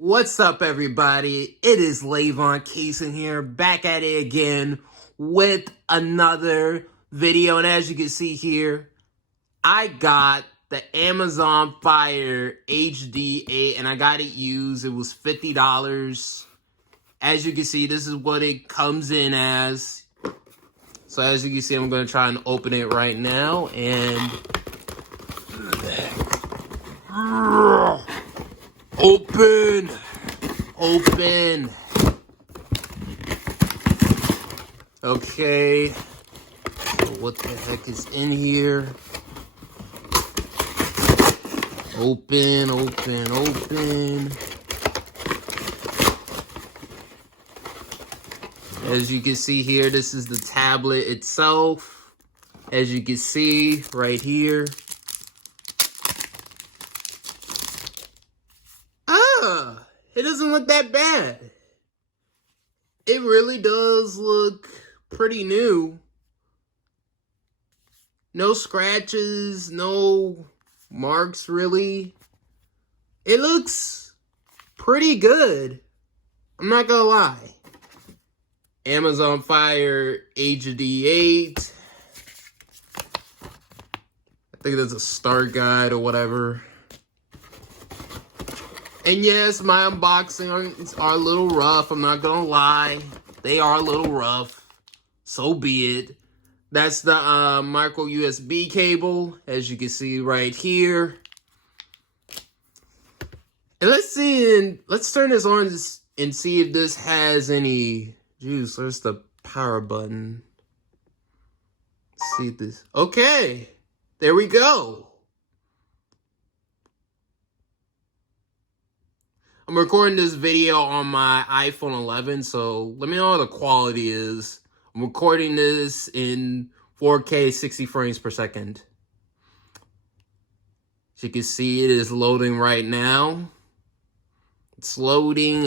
What's up, everybody? It is Lavon Kaysen here, back at it again with another video. And as you can see here, I got the Amazon Fire HD8 and I got it used. It was $50. As you can see, this is what it comes in as. So as you can see, I'm going to try and open it right now. And open. Okay. So what the heck is in here? Open. As you can see here, this is the tablet itself. As you can see right here. It doesn't look that bad. It really does look pretty new. No scratches, no marks really. It looks pretty good. I'm not gonna lie. Amazon Fire HD8. I think that's a start guide or whatever. And yes, my unboxings are a little rough. I'm not gonna lie. They are a little rough. So be it. That's the micro USB cable, as you can see right here. And let's turn this on and see if this has any juice. Where's the power button? Let's see this. Okay, there we go. I'm recording this video on my iPhone 11, so let me know how the quality is. I'm recording this in 4K 60 frames per second. As you can see, it is loading right now. It's loading.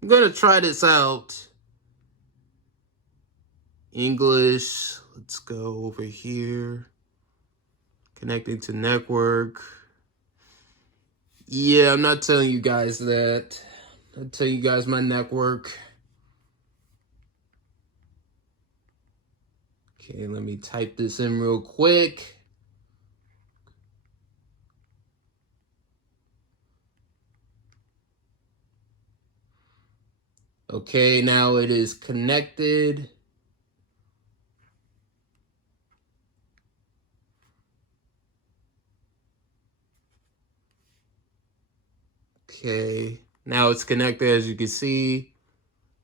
I'm gonna try this out. English, let's go over here. Connecting to network. Yeah, I'm not telling you guys that. I'll tell you guys my network. Okay, let me type this in real quick. Okay, now it is connected. Okay, now it's connected, as you can see.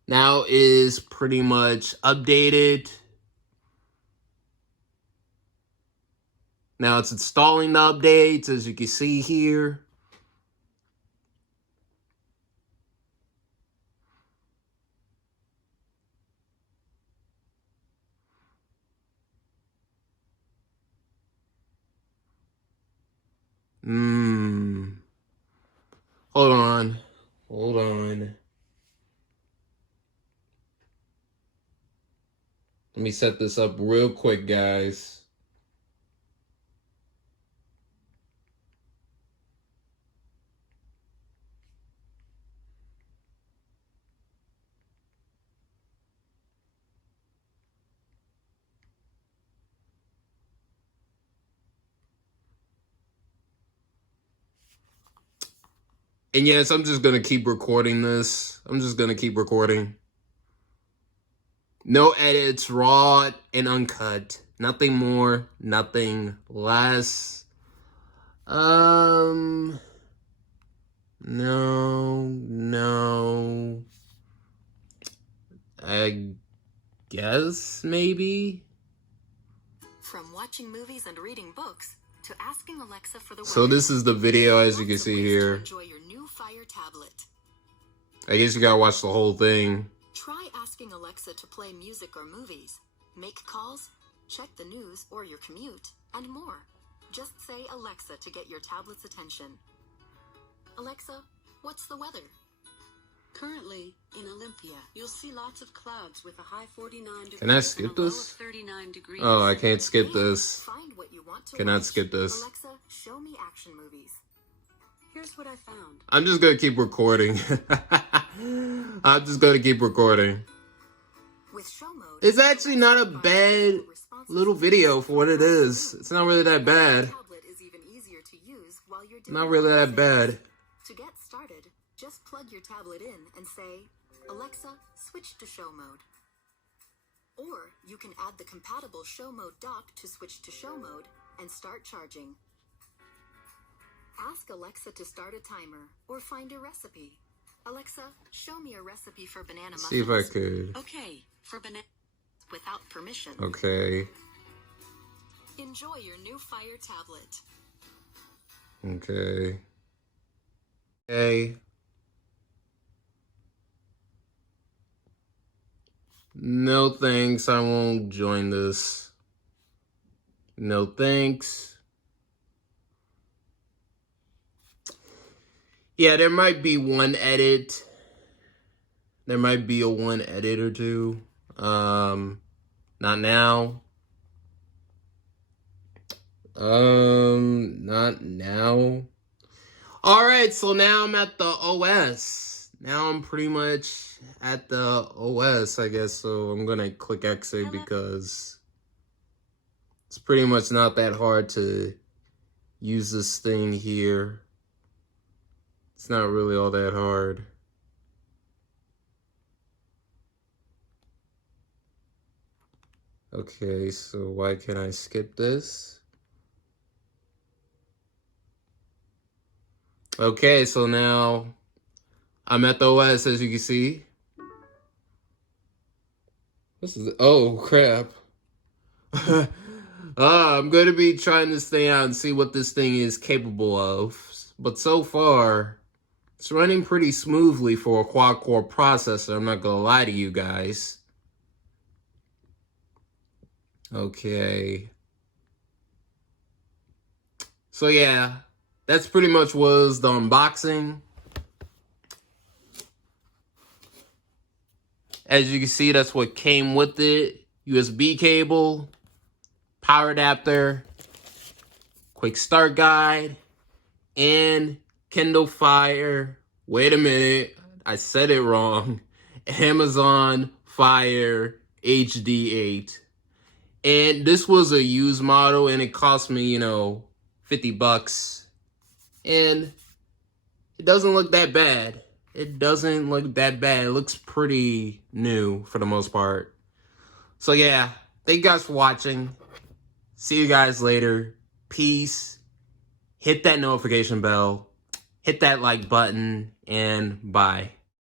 Now is pretty much updated. Now it's installing the updates, as you can see here. Hold on. Let me set this up real quick, guys. And yes, I'm just going to keep recording this. No edits, raw and uncut. Nothing more, nothing less. No. I guess, maybe? From watching movies and reading books to asking Alexa for the weather. So this is the video, as you can see here. Enjoy your new Fire tablet. I guess you gotta watch the whole thing. Try asking Alexa to play music or movies, make calls, check the news or your commute, and more. Just say Alexa to get your tablet's attention. Alexa, what's the weather? Currently, in Olympia, you'll see lots of clouds with a high 49 degrees Can I and skip a low of this? 39 degrees. Oh, I can't skip And this. find what you want to Cannot watch. skip this. Alexa, show me action movies. Here's what I found. I'm just gonna keep recording. I'm just gonna keep recording. With show mode, It's actually not a bad little video for what it is. It's not really that bad. tablet is even easier to use while you're doing Not really that other bad. things. To get started, just plug your tablet in and say, Alexa, switch to show mode. Or you can add the compatible show mode dock to switch to show mode and start charging. Ask Alexa to start a timer or find a recipe. Alexa, show me a recipe for banana muffins. See if I could. Okay, for banana without permission. Okay. Enjoy your new Fire tablet. Okay. Okay. No thanks, I won't join this. No thanks. Yeah, there might be one edit. There might be a one edit or two. Not now. Not now. Alright, so now I'm at the OS. Now I'm pretty much at the OS, I guess. So I'm gonna click exit because it's pretty much not that hard to use this thing here. It's not really all that hard. Okay, so why can't I skip this? Okay, so now I'm at the OS, as you can see. This is, oh crap. I'm going to be trying this thing out and see what this thing is capable of. But so far, it's running pretty smoothly for a quad-core processor, I'm not going to lie to you guys. Okay. So yeah, that's pretty much was the unboxing. As you can see, that's what came with it. USB cable, power adapter, quick start guide, and Kindle Fire. Wait a minute, I said it wrong. Amazon Fire HD8. And this was a used model and it cost me, $50. And it doesn't look that bad. It doesn't look that bad. It looks pretty new for the most part. So yeah, thank you guys for watching. See you guys later. Peace. Hit that notification bell. Hit that like button. And bye.